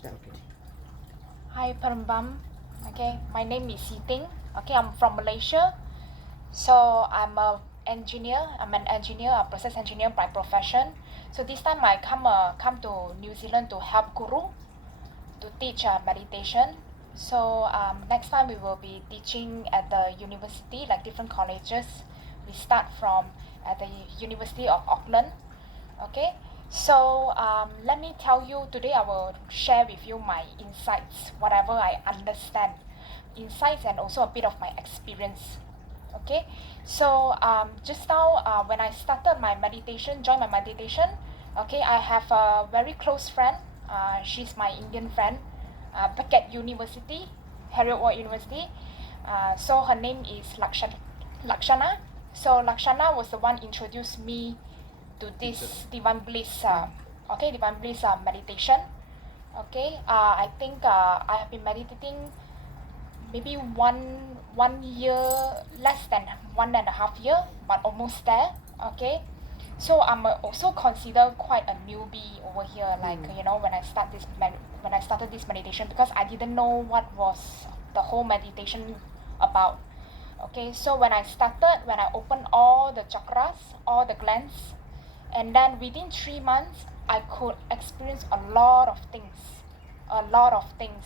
Okay. Hi, Perembam. Okay, my name is Yee Ting. Okay, I'm from Malaysia. So I'm an engineer, a process engineer by profession. So this time I come to New Zealand to help guru to teach meditation. So next time we will be teaching at the university, like different colleges. We start from at the University of Auckland. Okay, so let me tell you today I will share with you my insights, whatever I understand, insights and also a bit of my experience. Okay, so just now when I started my meditation, join my meditation. Okay, I have a very close friend. She's my Indian friend, back at university, Harriet Ward University. So her name is Lakshana. So Lakshana was the one introduced me to this divine bliss, divine bliss meditation. Okay, I think I have been meditating maybe one year, less than 1.5 year, but almost there. Okay, so I'm also considered quite a newbie over here. Like when when I started this meditation, because I didn't know what was the whole meditation about. Okay, so when I started, when I opened all the chakras, all the glands, and then within 3 months, I could experience a lot of things, a lot of things.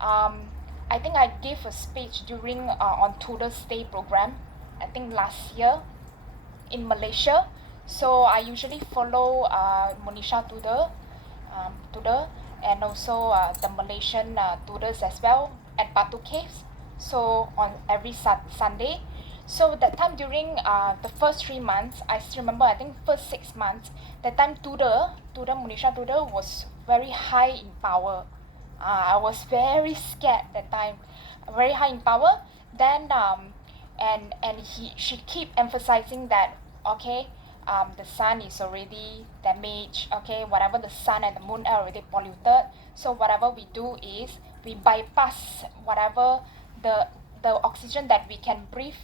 I think I gave a speech during on Thoother's Day program, I think last year in Malaysia. So I usually follow Monisha Thoother, and also the Malaysian Thoother's as well at Batu Caves. So on every Sunday. So that time during the first 3 months, I still remember, I think first 6 months, that time Monisha Thoother was very high in power. I was very scared that time, very high in power. Then she keep emphasizing that, okay, the sun is already damaged. Okay, whatever the sun and the moon are already polluted. So whatever we do is we bypass whatever the oxygen that we can breathe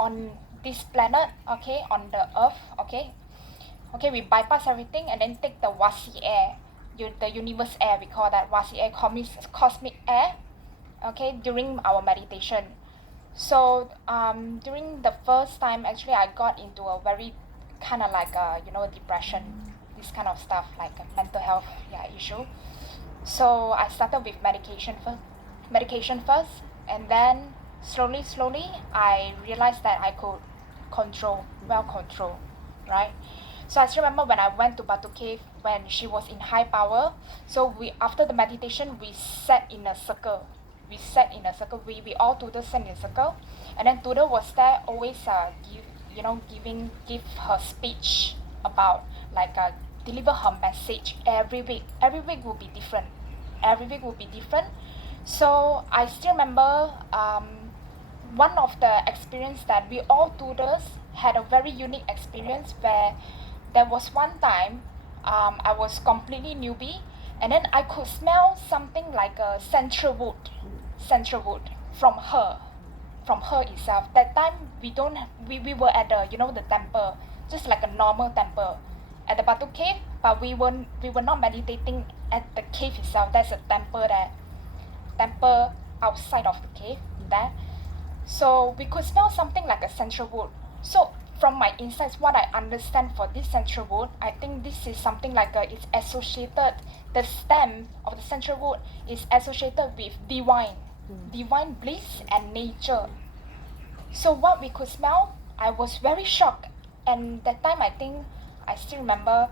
on this planet. Okay, on the earth. Okay, we bypass everything and then take the wasi air, the universe air, we call that wasi air, cosmic air. Okay, during our meditation. So during the first time, actually I got into a very kind of like depression, this kind of stuff, like a mental health issue. So I started with medication first, and then slowly I realized that I could control, right? So I still remember when I went to Batu Cave when she was in high power. So we, after the meditation, we sat in a circle. We all Thoother sat in a circle, and then Thoother was there always give her speech about like deliver her message every week. Every week will be different. So I still remember one of the experience that we all Thoother's had a very unique experience where there was one time I was completely newbie, and then I could smell something like a central wood from her itself. That time we were at the temple, just like a normal temple at the Batu Cave, but we were not meditating at the cave itself. There's a temple there, temple outside of the cave there. So we could smell something like a central wood. So from my insights, what I understand for this central wood, I think this is something like it's associated, the stem of the central wood is associated with divine bliss and nature. So what we could smell, I was very shocked. And that time I think I still remember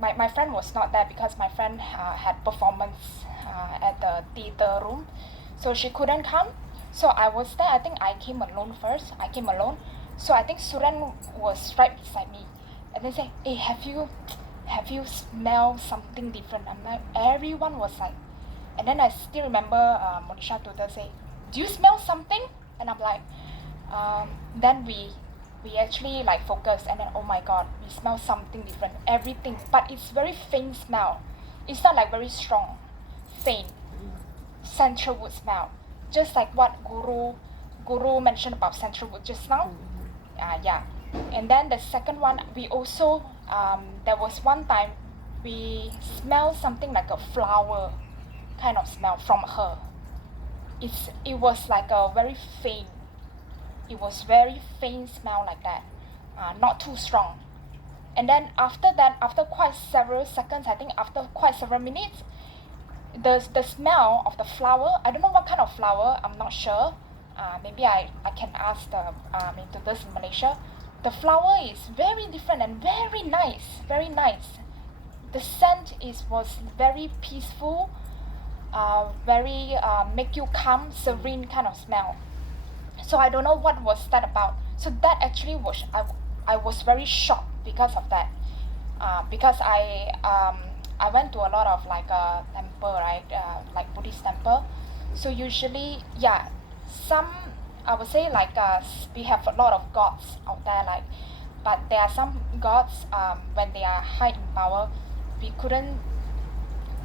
my friend was not there because my friend had performance at the theater room, so she couldn't come. So I was there. I think I came alone first. So I think Suren was right beside me, and they say, "Hey, have you smelled something different?" I'm like, everyone was like, and then I still remember Monisha Thoother say, "Do you smell something?" And I'm like, then we actually like focus, and then oh my god, we smell something different, everything, but it's very faint smell. It's not like very strong, faint central wood smell, just like what guru mentioned about central wood just now. Yeah. And then the second one, we also there was one time we smell something like a flower, kind of smell from her. It was like a very faint. It was very faint smell like that, not too strong. And then after that, after quite several seconds, I think after quite several minutes, the smell of the flower, I don't know what kind of flower, I'm not sure. Maybe I can ask the into this in Malaysia. The flower is very different and very nice, very nice. The scent was very peaceful, very make you calm, serene kind of smell. So I don't know what was that about. So that actually was I was very shocked because of that. Because I went to a lot of like temple, right? Like Buddhist temple. So usually, yeah, some I would say like we have a lot of gods out there, like, but there are some gods when they are high in power, we couldn't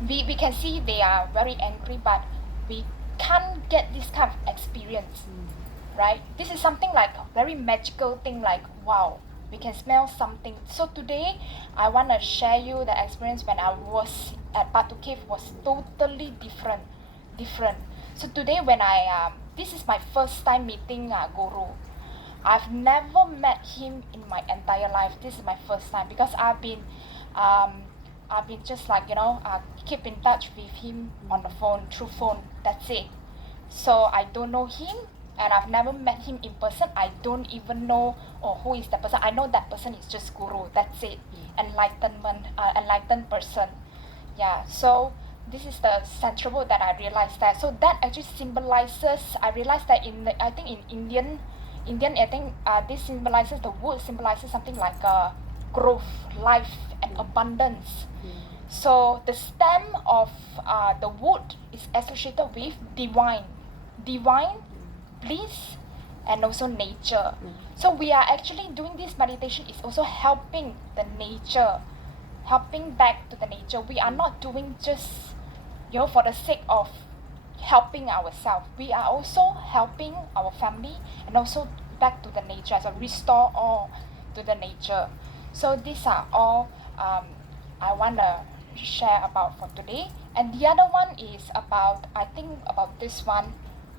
we can see they are very angry, but we can't get this kind of experience, right? This is something like a very magical thing, like wow, we can smell something. So today I want to share you the experience when I was at Batu Cave was totally different. So today when I this is my first time meeting Guru. I've never met him in my entire life. This is my first time because I've been just like keep in touch with him on the phone, through phone, that's it. So I don't know him and I've never met him in person. I don't even know who is that person. I know that person is just Guru, that's it. Enlightened person. Yeah, so this is the central word that I realized that. So that actually symbolizes, I realized that I think in Indian I think this symbolizes, the wood symbolizes something like growth, life and abundance. So the stem of the wood is associated with divine, bliss, and also nature. So we are actually doing this meditation is also helping the nature, helping back to the nature. We are not doing just for the sake of helping ourselves. We are also helping our family and also back to the nature, so restore all to the nature. So these are all I want to share about for today. And the other one is about, I think about this one,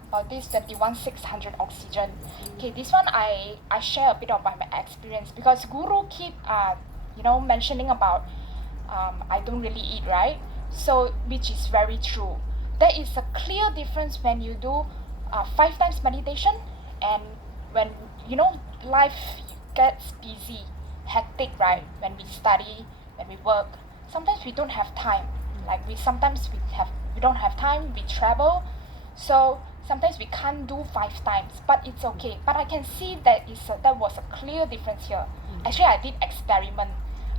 about this 21600 oxygen. Okay, this one I share a bit about my experience because Guru keep mentioning about I don't really eat, right? So which is very true. There is a clear difference when you do 5 times meditation and when life gets busy, hectic, right? When we study, when we work, sometimes we don't have time. Like we don't have time, we travel, so sometimes we can't do 5 times, but it's okay. But I can see that there was a clear difference here. Actually, I did experiment.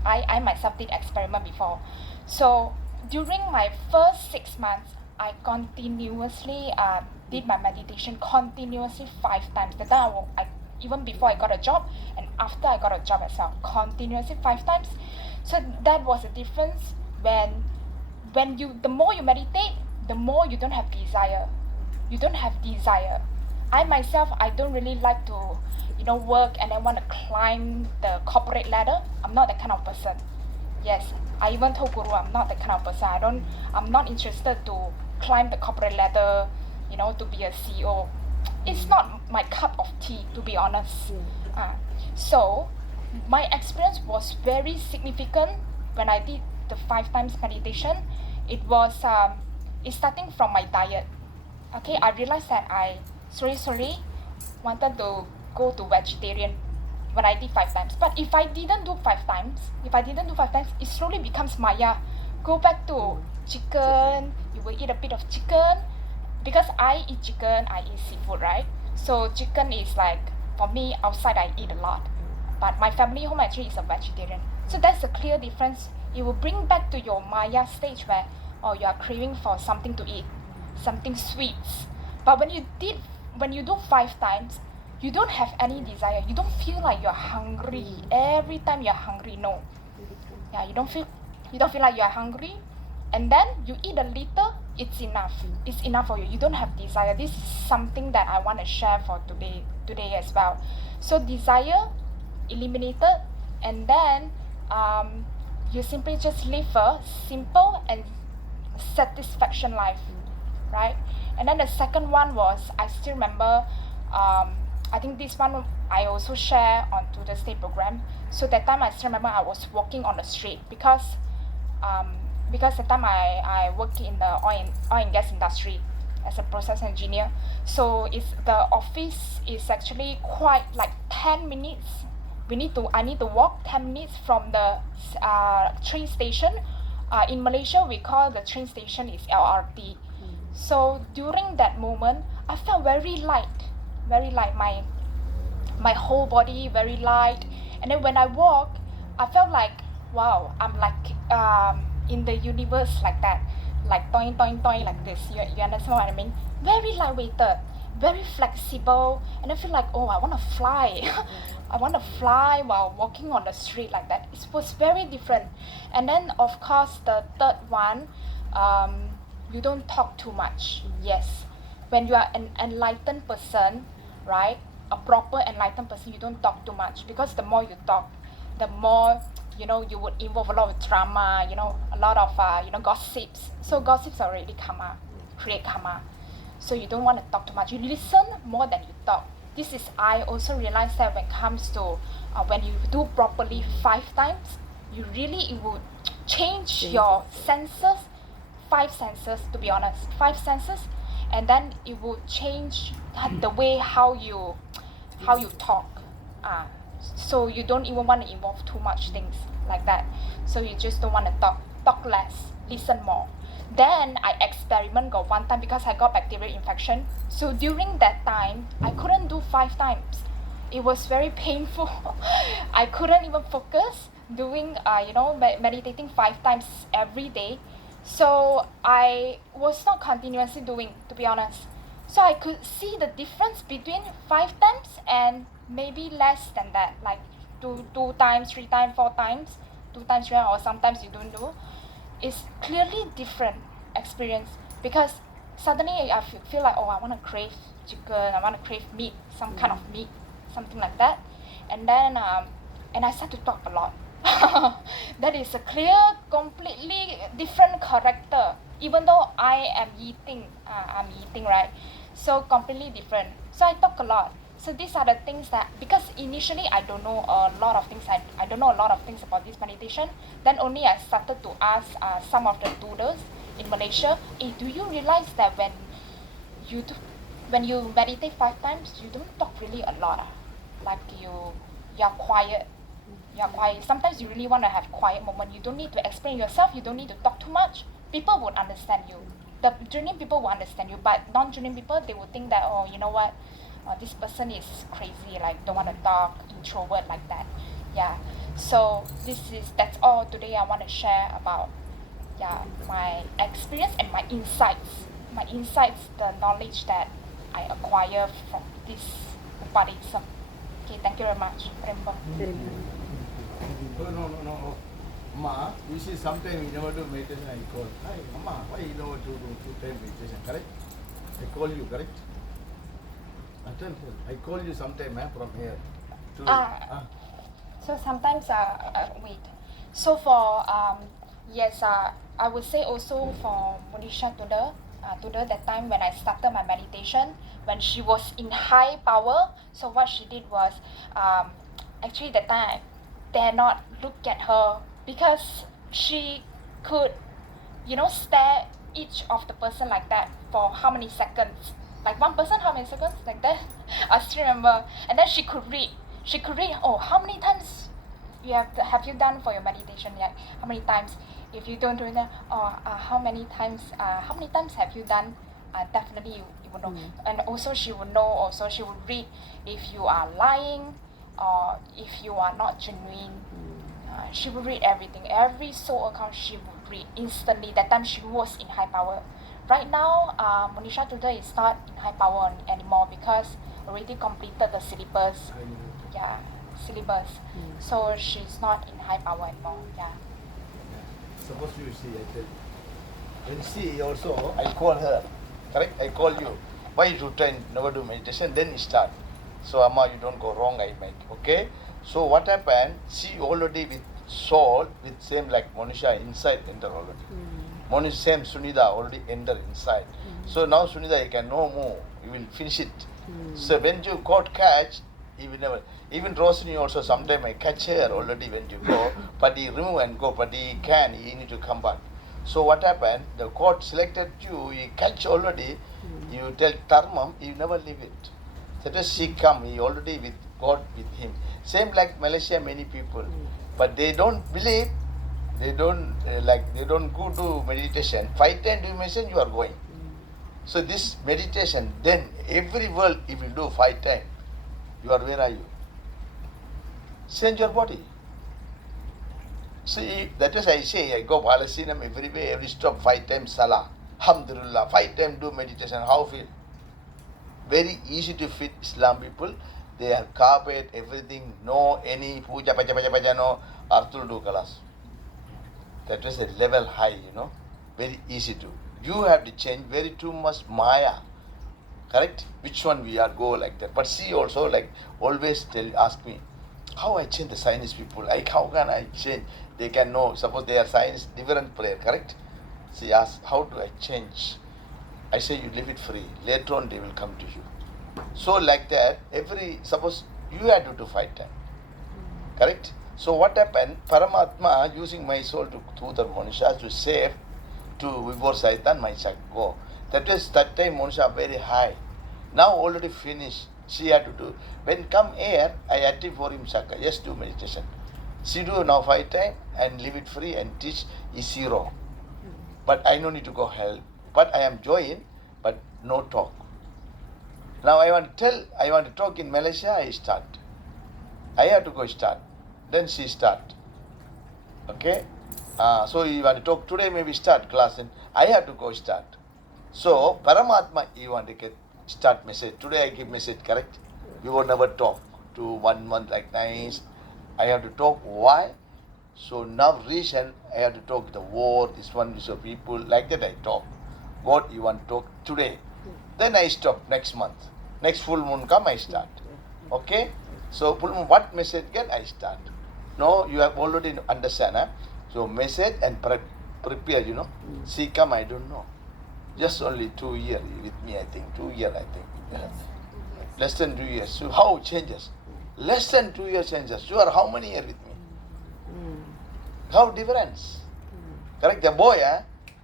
I myself did experiment before. So during my first 6 months, I continuously did my meditation continuously 5 times. That time I even before I got a job and after I got a job as well, continuously 5 times. So that was the difference when you the more you meditate, the more you don't have desire. You don't have desire. I myself, I don't really like to work and then want to climb the corporate ladder. I'm not that kind of person. Yes, I even told Guru I'm not that kind of person. I'm not interested to climb the corporate ladder, to be a CEO. It's not my cup of tea, to be honest. So my experience was very significant when I did the 5 times meditation. It was it's starting from my diet. Okay, I realized that I slowly wanted to go to vegetarian when I did 5 times. But if I didn't do 5 times, it slowly becomes Maya. Go back to chicken, you will eat a bit of chicken. Because I eat chicken, I eat seafood, right? So chicken is like, for me, outside I eat a lot. But my family home actually is a vegetarian. So that's a clear difference. It will bring back to your Maya stage where, you are craving for something to eat, something sweets. But when you do 5 times, you don't have any desire. You don't feel like you're hungry. Every time you're hungry, no. Yeah, you don't feel like you're hungry. And then you eat a little, it's enough. It's enough for you. You don't have desire. This is something that I want to share for today as well. So desire eliminated, and then you simply just live a simple and satisfaction life, right? And then the second one was, I still remember, I think this one I also share on to the state program. So that time I still remember I was walking on the street because that time I worked in the oil and gas industry as a process engineer. So the office is actually quite like 10 minutes. I need to walk 10 minutes from the train station. In Malaysia, we call the train station is LRT. So during that moment, I felt very light. My whole body very light. And then when I walk, I felt like, wow, I'm like in the universe like that, like toing toing toing like this. You understand what I mean? Very lightweighted, very flexible, and I feel like, oh, I want to fly. I want to fly while walking on the street like that. It was very different. And then of course the third one, you don't talk too much. Yes, when you are an enlightened person, right? A proper enlightened person, you don't talk too much, because the more you talk, the more you would involve a lot of drama, a lot of gossips. So gossips already create karma. So you don't want to talk too much. You listen more than you talk. This is, I also realized that when it comes to when you do properly 5 times, it would change your senses, 5 senses, to be honest, 5 senses, and then it will change the way how you talk. So you don't even want to involve too much things like that. So you just don't want to talk less, listen more. Then I got one time because I got bacterial infection. So during that time, I couldn't do 5 times. It was very painful. I couldn't even focus doing meditating 5 times every day. So I was not continuously doing, to be honest. So I could see the difference between 5 times and maybe less than that, like 2 times, 3 times, 4 times, 2 times, 3 times, or sometimes you don't do. It's clearly different experience, because suddenly I feel like, oh, I want to crave chicken, I want to crave meat, some kind of meat, something like that. And then and I start to talk a lot. That is a clear, completely different character. Even though I am eating, I'm eating, right? So completely different. So I talk a lot. So these are the things that, because initially I don't know a lot of things. I don't know a lot of things about this meditation. Then only I started to ask some of the tutors in Malaysia, hey, do you realize that when you meditate 5 times, you don't talk really a lot. Like you're quiet. You're quiet. Sometimes you really want to have quiet moment. You don't need to explain yourself. You don't need to talk too much. People would understand you. The Junior people will understand you, but non-Junior people, they will think that, oh, you know what, this person is crazy, like don't want to talk, introvert like that. Yeah. So that's all today I want to share about my experience and my insights. The knowledge that I acquire from this Upadesam. Okay, thank you very much. Remember. No. Ma, you see, sometimes you never do meditation. I call, hi, Mama, why you never do 2 times meditation? Correct? I call you, correct? I call you sometime from here. So sometimes, wait. So for yes, I would say also for Monisha Thoother, that time when I started my meditation, when she was in high power, so what she did was, actually that time I dare not look at her, because she could, stare each of the person like that for how many seconds? Like one person, how many seconds? Like that. I still remember. And then she could read. Oh, how many times have you done for your meditation? Like how many times? If you don't do that, how many times have you done? Definitely you will know. And also she would know. Also she would read if you are lying, or if you are not genuine. She would read everything. Every soul account she would read instantly. That time she was in high power. Right now, Monisha Thoother is not in high power anymore, because already completed the syllabus. Yeah, syllabus. So she's not in high power anymore. Yeah. Suppose you see, I tell you. When she also, I call her. Correct? I call you. Why you try never do meditation? Then you start. So Amma, you don't go wrong, I meant. Okay? So what happened? She already with soul, with same like Monisha inside enter already. Morning same Sunida already entered inside. So now Sunida, you can no more. You will finish it. So when you got catch, he will never. Even Rosini also sometime I catch her already when you go, but he remove and go, but he need to come back. So what happened? The court selected you, he catch already, you tell Tarmam, you never leave it. That is she come, he already with God with him. Same like Malaysia, many people. But they don't believe, they don't they don't go to meditation. 5 times do meditation, you are going. So this meditation, then every world if you do 5 times, where are you? Change your body. See, that is I say, I go Palacinum everywhere, every stop 5 times Salah. Alhamdulillah, 5 times do meditation. How feel? Very easy to fit Islam people. They have carpet, everything, no any puja, paja, no, Arthur do kalas. That is a level high, very easy to. You have to change very too much Maya. Correct? Which one we are go like that. But she also always ask me, how I change the science people? How can I change? They can know. Suppose they are science different prayer, correct? She asks, how do I change? I say you leave it free. Later on they will come to you. So like that, suppose you had to do 5 times. Correct? So what happened? Paramatma using my soul to Thoother Monisha to save, to before Saitan, my child go. That time Monisha very high. Now already finished. She had to do. When come here, I active for him Shaka. Yes, do meditation. She do now 5 times and leave it free and teach is 0. But I no need to go help. But I am join, but no talk. Now I want to talk in Malaysia, I start. I have to go start. Then she start. Okay? So you want to talk today, maybe start class. And I have to go start. So Paramatma, you want to get start message. Today I give message, correct? We will never talk to 1 month like nice. I have to talk. Why? So now reason I have to talk the war, this one, so people, like that I talk. God, you want to talk today. Then I stop next month. Next full moon come, I start. Okay? So full moon, what message get, I start. No, you have already understand. Huh? So message and prepare, See come, I don't know. Just only 2 years with me, I think. 2 years, I think. Yeah. Less than 2 years. So how it changes? Less than 2 years changes. You are how many years with me? How difference? Correct? The boy,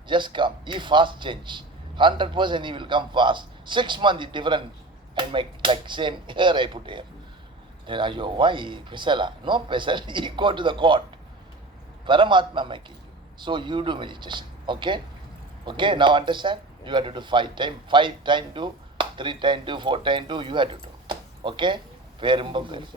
just come. He fast change. 100% he will come fast. 6 months is different. I make same here I put here. Then I go, why? Pesala? No pesala. He go to the court. Paramatma making you. So you do meditation. Okay? Okay, now understand? You have to do 5 times. 5 times do, 3 times do, 4 times do, you have to do. Okay? Very important.